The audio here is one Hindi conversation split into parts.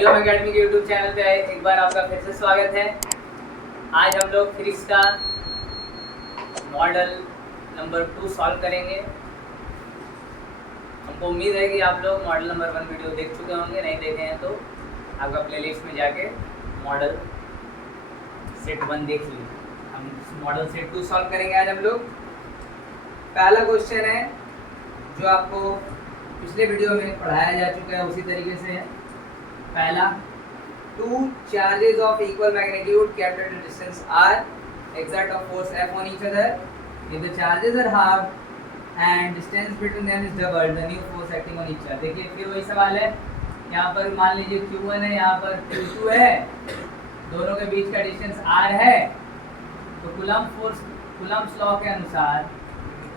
हरिओम एकेडमी के यूट्यूब चैनल पे एक बार आपका फिर से स्वागत है। आज हम लोग फिजिक्स का मॉडल नंबर 2 सॉल्व करेंगे। हमको उम्मीद है कि आप लोग मॉडल नंबर 1 वीडियो देख चुके होंगे, नहीं देखे हैं तो आपका प्लेलिस्ट में जाके मॉडल सेट 1 देख लीजिए। हम मॉडल सेट 2 सॉल्व करेंगे आज हम लोग। पहला क्वेश्चन है जो आपको पिछले वीडियो में पढ़ाया जा चुका है, उसी तरीके से है। पहला, two charges of equal magnitude kept at a distance r exert a force F on each other. If the charges are halved and distance between them is doubled, the new force acting on each other. देखिए फिर वही सवाल है। यहाँ पर मान लीजिए Q1 है, यहाँ पर Q2 है, दोनों के बीच का डिस्टेंस r है, तो कूलम्ब्स लॉ के अनुसार,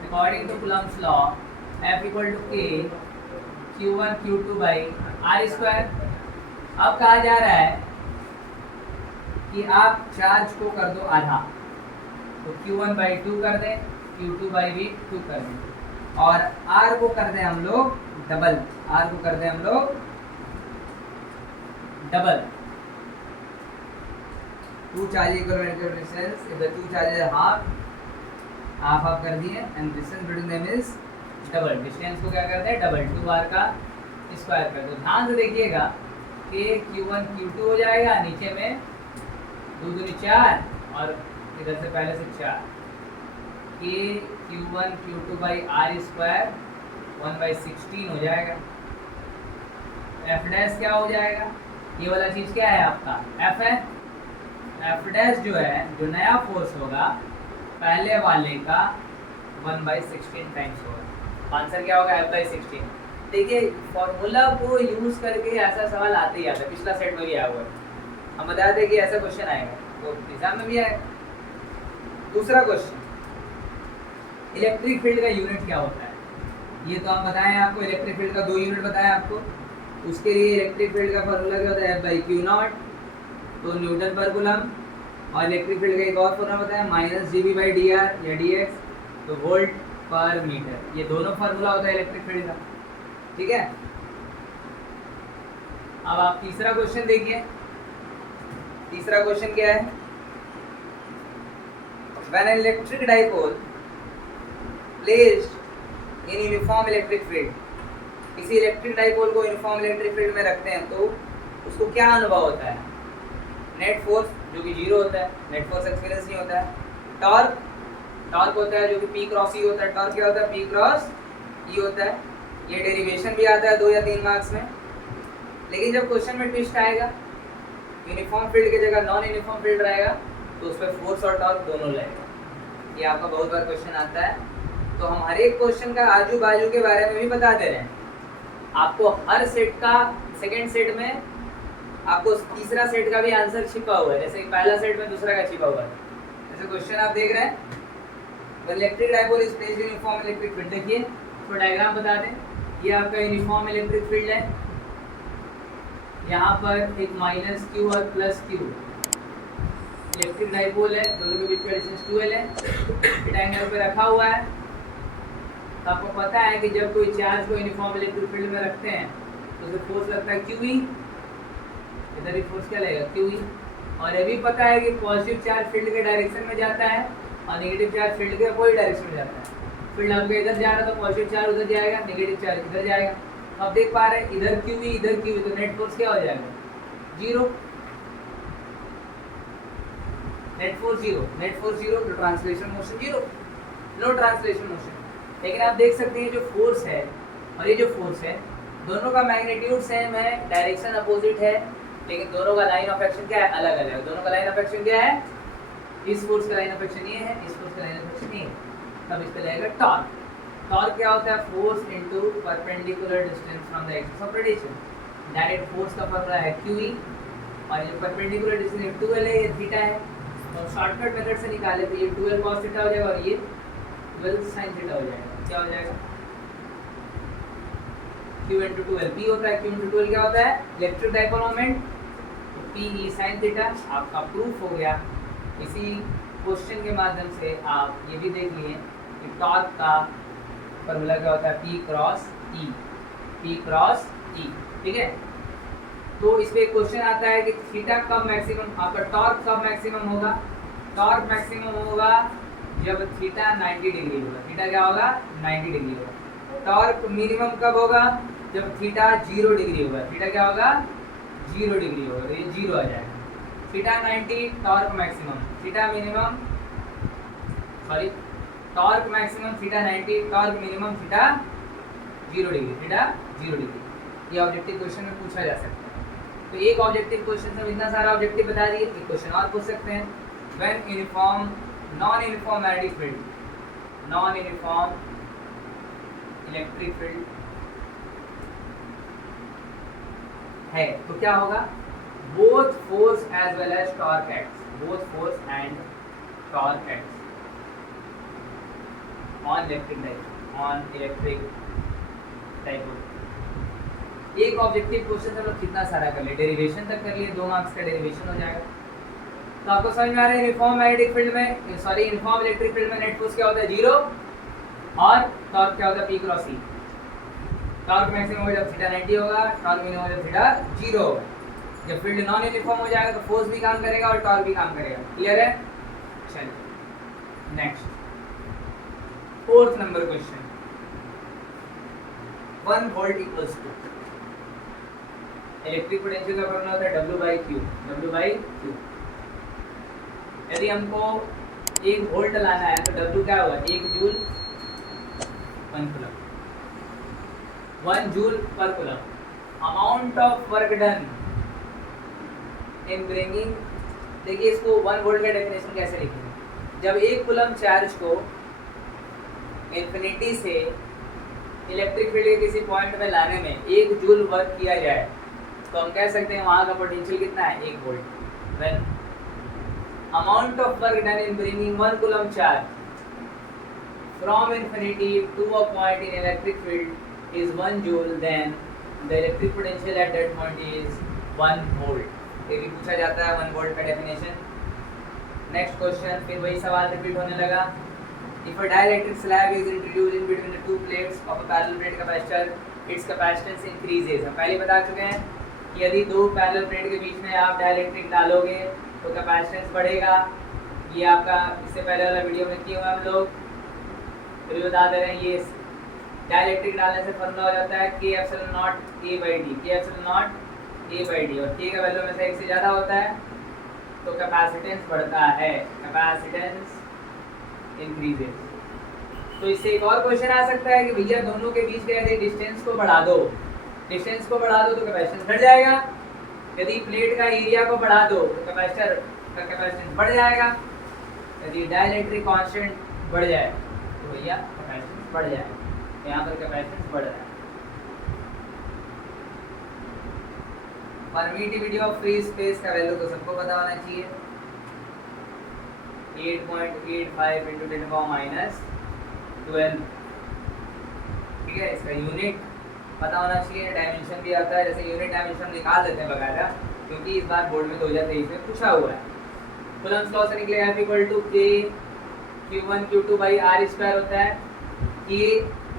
according to Coulomb's law, F equal to K Q1 Q2 by r square. अब कहा जा रहा है कि आप चार्ज को कर दो आधा, तो Q1 बाई 2 कर दें, Q2 बाई भी 2 कर दें, और R को कर दें हम लोग डबल। R को कर दें हम लोग double. Two charge equal distance, if the two charges are half half कर दिए, and distance between them is double. Distance को क्या करते हैं डबल, 2r का स्क्वायर कर दो। ध्यान से देखिएगा कि Q1 Q2 हो जाएगा, नीचे में 2 दूनी 4 और इधर से पहले से 4, कि Q1 Q2 by r square 1/16 हो जाएगा। F डैश क्या हो जाएगा, ये वाला चीज़ क्या है आपका F है। F डैश जो है, जो नया फोर्स होगा पहले वाले का 1/16 टाइम्स होगा। आंसर क्या होगा F/16। देखिए फॉर्मूला को यूज करके ऐसा सवाल आते ही आता है, पिछला सेट में भी आया हुआ है। हम बता दें कि ऐसा क्वेश्चन आएगा तो एग्जाम में भी आएगा। दूसरा क्वेश्चन, इलेक्ट्रिक फील्ड का यूनिट क्या होता है, ये तो हम बताएं आपको। इलेक्ट्रिक फील्ड का 2 यूनिट बताया आपको। उसके लिए इलेक्ट्रिक फील्ड का फॉर्मूला क्या होता है F/Q0, तो न्यूटन पर कूलम। और इलेक्ट्रिक फील्ड का एक और फॉर्मूला बताया -dB/dr या dx, तो वोल्ट पर मीटर। ये दोनों फार्मूला होता है इलेक्ट्रिक फील्ड का, ठीक है। अब आप तीसरा क्वेश्चन देखिए। तीसरा क्वेश्चन क्या है, When an electric dipole placed in uniform electric field, किसी इलेक्ट्रिक डाइपोल को यूनिफॉर्म इलेक्ट्रिक फील्ड में रखते हैं तो उसको क्या अनुभव होता है। नेट फोर्स जो कि 0 होता है, नेट फोर्स एक्सपीरियंस नहीं होता है। टॉर्क होता है जो कि P क्रॉस E होता है। टॉर्क क्या होता है, P क्रॉस E होता है। ये डेरिवेशन भी आता है 2 या 3 मार्क्स में। लेकिन जब क्वेश्चन में ट्विस्ट आएगा, यूनिफॉर्म फील्ड की जगह नॉन यूनिफॉर्म फील्ड रहेगा, तो उस पर फोर्स और टॉर्क दोनों लगेगा। ये आपका बहुत बार क्वेश्चन आता है। तो हम हर एक क्वेश्चन का आजू बाजू के बारे में भी बता दे रहे हैं आपको। हर सेट का सेकेंड सेट में आपको तीसरा सेट का भी आंसर छिपा हुआ है, जैसे पहला सेट में दूसरा का छिपा हुआ है। जैसे क्वेश्चन आप देख रहे हैं, electric dipole is placed in uniform electric field. देखिए तो डायग्राम बता दें, ये आपका यूनिफॉर्म इलेक्ट्रिक फील्ड है। यहाँ पर एक -q और +q इलेक्ट्रिक डाइपोल है, दोनों के बीच का डिस्टेंस 2l है। रेक्टेंगल पे रखा हुआ है। तो आपको पता है कि जब कोई चार्ज को यूनिफॉर्म इलेक्ट्रिक फील्ड में रखते हैं तो उसे फोर्स लगता है QE। इधर भी फोर्स क्या लगेगा QE। और ये भी पता है कि पॉजिटिव चार्ज फील्ड के डायरेक्शन में जाता है और नेगेटिव चार्ज फील्ड के अपोजिट डायरेक्शन में जाता है। फील्ड आपके इधर जा रहा है तो पॉजिटिव चार्ज उधर जाएगा, नेगेटिव चार्ज इधर जाएगा। तो आप देख पा रहे हैं इधर QE इधर QE, तो नेट फोर्स क्या हो जाएगा 0। नेट फोर्स 0, तो translation motion 0, no translation motion. लेकिन आप देख सकते हैं जो फोर्स है और ये जो फोर्स है, दोनों का मैग्नीट्यूड सेम है, डायरेक्शन अपोजिट है, लेकिन दोनों का लाइन ऑफ एक्शन क्या है, अलग अलग। दोनों का लाइन ऑफ एक्शन क्या है, इस फोर्स का लाइन ऑफ एक्शन ये है, इस फोर्स का लाइन ऑफ एक्शन ये है। तब इस पे लगेगा टॉर्क। टॉर्क क्या होता है, force into perpendicular distance from the axis of rotation. Direct force का फॉर्मूला है QE, और ये परपेंडिकुलर डिस्टेंस 2l है, ये थीटा है। और शॉर्टकट मेथड से निकाले तो ये 2l cos थीटा हो जाएगा और ये 12 sin थीटा हो जाएगा। क्या हो जाएगा, Q into 2l। P होता है, Q into 2l क्या होता है, इलेक्ट्रिक डाइपोल मोमेंट। तो PE sin थीटा आपका प्रूफ हो गया। इसी क्वेश्चन के माध्यम से आप ये भी देख लिए कि टॉर्क का फॉर्मूला क्या होता है, P क्रॉस E। ठीक है। तो इस पे एक क्वेश्चन आता है कि थीटा कब मैक्सिमम, आपका टॉर्क कब मैक्सिमम होगा? टॉर्क मैक्सिमम होगा जब थीटा 90 डिग्री होगा। थीटा क्या होगा? 90 डिग्री होगा। टॉर्क मिनिमम कब होगा? जब थीटा 0 डिग्री होगा। थीटा क्या होगा? 0 डिग्री होगा, तो ये 0 आ जाएगा। Theta 90 torque maximum, theta minimum sorry torque maximum theta 90, torque minimum theta 0 degree, theta 0 degree. ये ऑब्जेक्टिव क्वेश्चन में पूछा जा सकता है। तो एक ऑब्जेक्टिव क्वेश्चन से इतना सारा ऑब्जेक्टिव बता दिए। एक क्वेश्चन और पूछ सकते हैं, when uniform non uniform magnetic field, non uniform electric field है तो क्या होगा? Both force as well as torque acts, both force and torque acts on electric dipole, on electric dipole. एक ऑब्जेक्टिव क्वेश्चन हम लोग कितना सारा कर लिए, डेरिवेशन तक कर लिए, 2 मार्क्स का डेरिवेशन हो जाएगा। तो आपको समझ में आ रहा है यूनिफॉर्म मैग्नेटिक फील्ड में, सॉरी यूनिफॉर्म इलेक्ट्रिक फील्ड में नेट फोर्स क्या होता है? 0, और टॉर्क क्या होता है? P cross E। Torque maximum होगा जब थीटा 90 होगा, टॉर्क मिनिमम होगा जब थीटा 0 होगा। जब फील्ड नॉन यूनिफॉर्म हो जाएगा तो फोर्स भी काम करेगा और टॉर्क भी काम करेगा। क्लियर है? चलिए next, 4th number question. 1 volt equals to, electric potential का फॉर्मूला होता है W/Q, W/Q। यदि हमको 1 वोल्ट लाना है तो W क्या होगा? 1 जूल 1 कूलम, 1 जूल पर coulomb. Amount of work done in bringing, देखिए इसको 1 वोल्ट का डेफिनेशन कैसे लिखेंगे? जब 1 कूलम चार्ज को इन्फिनिटी से इलेक्ट्रिक फील्ड के किसी पॉइंट में लाने में 1 जूल वर्क किया जाए तो हम कह सकते हैं वहाँ का पोटेंशियल कितना है? 1 volt. When amount of work done in bringing 1 coulomb charge from infinity to a point in electric field is 1 joule, then the electric potential at that point is 1 volt. ये भी पूछा जाता है 1 वोल्ट का डेफिनेशन। नेक्स्ट क्वेश्चन, फिर वही सवाल रिपीट होने लगा। If a dielectric slab is introduced in between the 2 plates of a parallel plate capacitor, its capacitance increases। हम पहले बता चुके हैं कि यदि 2 पैरेलल प्लेट के बीच में आप डाइलेक्ट्रिक डालोगे तो कैपेसिटेंस बढ़ेगा। ये आपका इससे पहले वाला वीडियो में किए हुए हम लोग, फिर भी बता दे रहे हैं। ये डाइलेक्ट्रिक डालने से फॉर्मूला हो जाता है K/0 A/D, K/0 A/D, और K का वैल्यू में से 1 से ज़्यादा होता है तो कैपेसिटेंस बढ़ता है, कैपेसिटेंस इंक्रीजेस। तो इससे एक और क्वेश्चन आ सकता है कि भैया दोनों के बीच के यदि डिस्टेंस को बढ़ा दो, डिस्टेंस को बढ़ा दो तो कैपेसिटेंस बढ़ जाएगा। यदि प्लेट का एरिया को बढ़ा दो तो कैपेसिटर का कैपेसिटेंस बढ़ जाएगा। यदि डाइलेक्ट्रिक कांस्टेंट बढ़ जाए तो भैया कैपेसिटेंस बढ़ जाएगा। यहाँ पर कैपेसिटेंस बढ़ रहा है। परमिटिविटी ऑफ फ्री स्पेस का वैल्यू तो सबको पता होना चाहिए, 8.85 × 10⁻12। ठीक है, इसका यूनिट पता होना चाहिए, डायमेंशन भी आता है। जैसे यूनिट डायमेंशन निकाल देते हैं बकायदा, क्योंकि इस बार बोर्ड में 2023 में पूछा हुआ है। कूलम्स लॉ से निकलेगा F = K Q1Q2/r² होता है। कि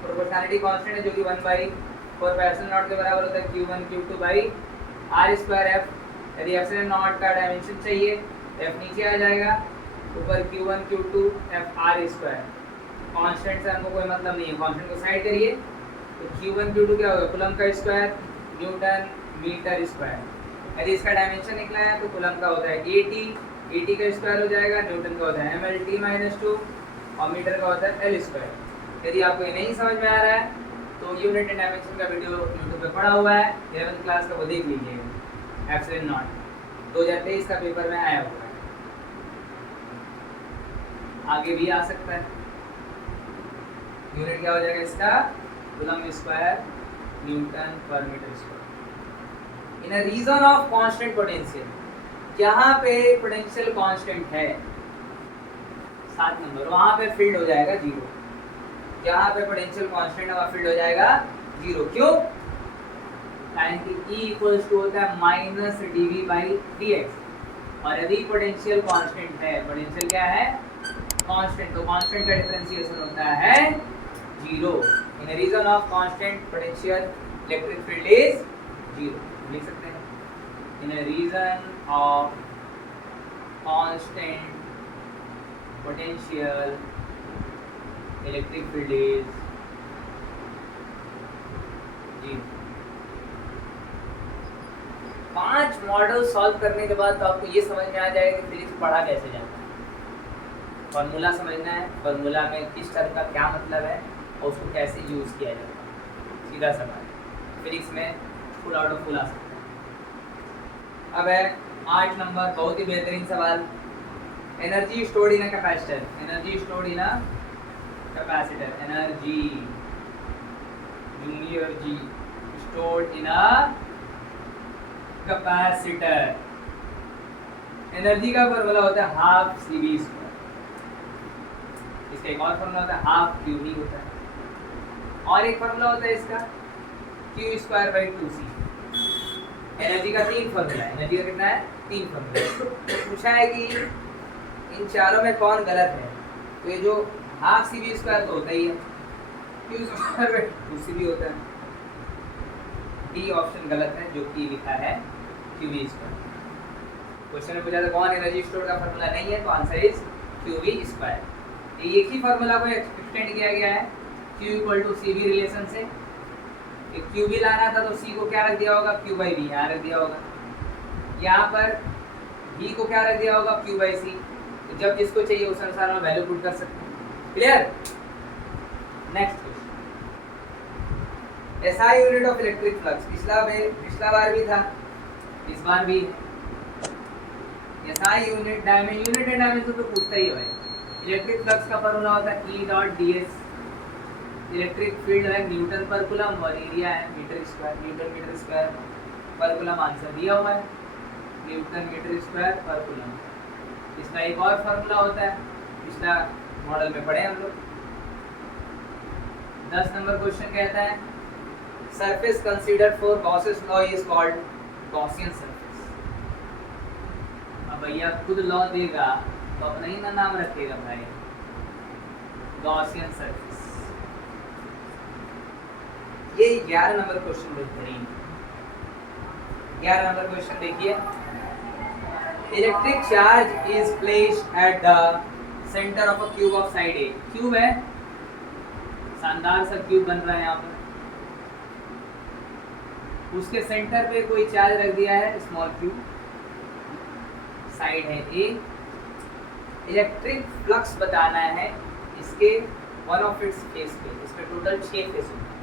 प्रोपोर्शनलिटी कांस्टेंट है जो कि 1/4πε0 के बराबर होता है Q1Q2/r²। F यदि ε0 का डायमेंशन चाहिए तो F नीचे आ जाएगा, ऊपर Q1 Q2 F r²। Constant से हमको कोई मतलब नहीं है, कांस्टेंट को साइड करिए तो Q1 Q2 क्या होगा? कूलम का स्क्वायर न्यूटन मीटर स्क्वायर। यदि इसका डायमेंशन निकला है तो कूलम का होता है AT का स्क्वायर हो जाएगा, न्यूटन का होता है mLT-2 और मीटर का होता है L²। यदि आपको ये नहीं समझ में आ रहा है तो यूनिट एंड डायमेंशन का वीडियो यूट्यूब पे पड़ा हुआ है, 11th क्लास का, वो देख लीजिएगा। ε0 2023 का पेपर में आया हुआ है, आगे भी आ सकता है। यूनिट क्या हो जाएगा इसका? कूलम स्क्वायर न्यूटन पर metre square. In a region of constant potential, जहाँ पे पोटेंशियल कांस्टेंट है 7 नंबर, वहाँ पे फील्ड हो जाएगा 0। जहाँ पे पोटेंशियल कांस्टेंट है वहाँ फील्ड हो जाएगा 0। क्यों? E होता है -dV/dx। और यदि पोटेंशियल कांस्टेंट है, पोटेंशियल क्या है? कांस्टेंट, तो कांस्टेंट का डिफरेंशिएशन होता है 0। In region of constant potential electric field is 0, लिख सकते हैं। in a region of constant potential electric field is जी 5 मॉडल सॉल्व करने के बाद तो आपको ये समझ में आ जाएगा कि फिजिक्स पढ़ा कैसे जाता है। फॉर्मूला समझना है, फॉर्मूला में किस टर्म का क्या मतलब है और उसको कैसे यूज़ किया जाता है, सीधा सवाल। फिजिक्स में फुल आउट ऑफ फुल आ सकता है। अब है 8 नंबर, बहुत ही बेहतरीन सवाल। Energy stored in a capacitor, energy stored in a capacitor, energy junior ji stored in a capacitor. Energy का फॉर्मूला होता है हाफ सी वी स्क्वायर, इसका एक और फॉर्मूला होता है हाफ क्यू ही होता है, और एक फॉर्मूला होता है इसका Q square by 2c। Energy का 3 फॉर्मूला है, एनर्जी का कितना है 3 फॉर्मूला। पूछा है कि इन चारों में कौन गलत है, तो ये जो हाफ सी वी स्क्वायर तो होता ही है, क्यू स्क्वायर बाई 2c भी होता है। डी ऑप्शन गलत है, जो कि लिखा है क्यू वी स्क्वायर। क्वेश्चन में पूछा था कौन एनर्जी स्टोर का फॉर्मूला नहीं है, तो answer is Q V square. एक ही फॉर्मूला को एक्सटेंड किया गया है Q equal to C V relation से। क्यू वी लाना था तो सी को क्या रख दिया होगा, क्यू बाई वी यहाँ रख दिया होगा। यहाँ पर वी को क्या रख दिया होगा, क्यू बाई सी। तो जब जिसको चाहिए उस अनुसार हम वैल्यू पुट कर सकते हैं। Clear? Next question, SI unit of electric flux. पिछला बार भी था, इस बार भी SI unit unit and dimension तो पूछता ही है भाई। इलेक्ट्रिक फ्लक्स का फॉर्मूला होता है E dot D S. Electric field है न्यूटन पर कूलम और एरिया है metre square, newton metre square पर कूलम आंसर दिया हुआ है, न्यूटन मीटर स्क्वायर पर कूलम। इसका एक और फॉर्मूला होता है, पिछला मॉडल में पढ़े हम लोग। 10 नंबर क्वेश्चन कहता है surface considered for Gauss's law is called Gaussian surface। अब भैया खुद लॉ देगा तो अपना ही ना नाम रखेगा भाई, Gaussian surface। ये 11 नंबर क्वेश्चन बेहतरीन। 11 नंबर क्वेश्चन देखिए, electric charge is placed at the centre of a cube of side A. Cube है, शानदार सा क्यूब बन रहा है यहाँ पर, उसके सेंटर पे कोई चार्ज रख दिया है स्मॉल क्यूब, साइड है ए। इलेक्ट्रिक फ्लक्स बताना है इसके वन ऑफ इट्स फेस पे, इसमें टोटल 6 फेस होते हैं।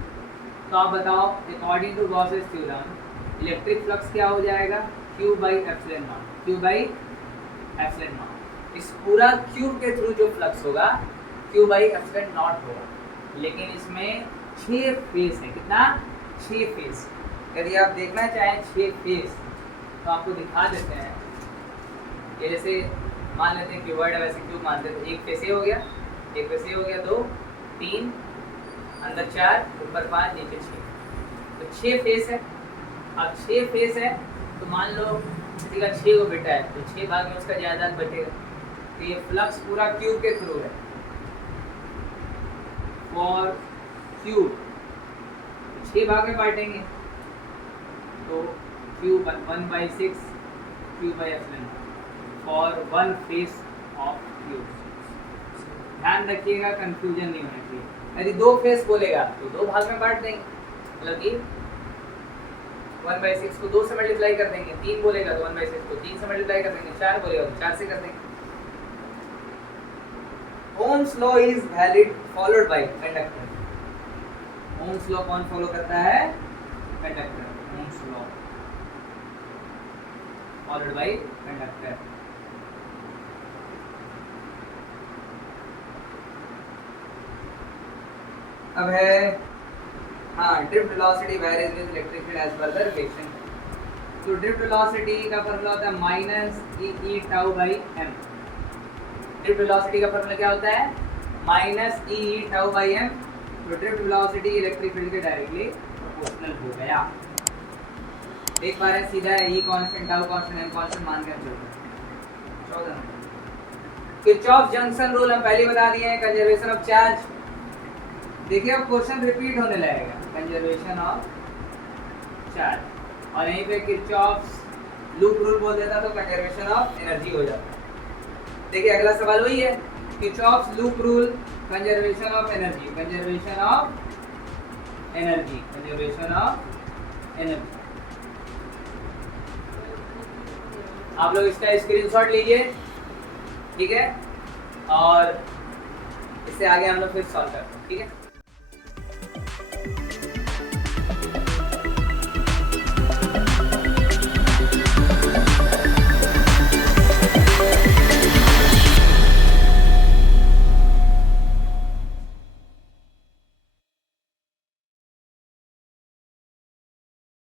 तो आप बताओ according to Gauss's theorem electric flux क्या हो जाएगा, Q by epsilon naught, Q by epsilon naught. इस पूरा क्यूब के थ्रू जो फ्लक्स होगा क्यू बाई एप्सिलॉन नॉट होगा, लेकिन इसमें 6 फेस है। कितना? 6 फेस। यदि आप देखना चाहें 6 फेस तो आपको दिखा देते हैं। ये जैसे मान लेते हैं क्यूबॉइड है, वैसे क्यूब मानते हैं, तो एक फेस हो गया, एक फेस हो गया, 2 3 अंदर 4 ऊपर 5 नीचे 6, तो 6 फेस है। अब 6 फेस है तो मान लो किसी का 6 को बेटा है तो 6 भाग में उसका जायदाद बचेगा। तो ये फ्लक्स पूरा क्यूब के थ्रू है फॉर क्यूब, 6 भाग में बांटेंगे तो cube 1/6 cube by epsilon for 1 face of cube. ध्यान रखिएगा कंफ्यूजन नहीं होना चाहिए। यदि 2 फेस बोलेगा तो 2 भाग में बांट देंगे, मतलब कि 1/6 को 2 से मल्टीप्लाई कर देंगे। 3 बोलेगा तो 1/6 को 3 से मल्टीप्लाई कर देंगे। 4 बोलेगा तो 4 से कर देंगे। Ohm's law is valid followed by conductor. Ohm's law कौन फॉलो करता है? Conductor. Ohm's law followed by conductor. अब है drift velocity varies with electric field as per the reflection. तो ड्रिफ्ट वेलोसिटी का फॉर्मूला होता है minus E tau by M. Drift velocity का फॉर्मूला क्या होता है? Minus E tau by M. तो ड्रिफ्ट वेलोसिटी इलेक्ट्रिक फील्ड के डायरेक्टली प्रोपोर्शनल हो गया। एक बार है सीधा E constant tau constant M constant मान के चलते हैं। 14 नंबर किरचॉफ जंक्शन रूल हम पहले बता दिए हैं। Conservation of charge. देखिए अब क्वेश्चन रिपीट होने लगेगा। कंजर्वेशन ऑफ चार्ज और यहीं पे किरचॉफ लूप रूल बोल देता तो कंजर्वेशन ऑफ एनर्जी हो जाता। देखिए अगला सवाल वही है, Kirchhoff's loop rule, conservation of energy, conservation of energy, conservation of energy. आप लोग इसका स्क्रीनशॉट लीजिए, ठीक है, और इससे आगे हम लोग फिर सॉल्व करते हैं, ठीक है।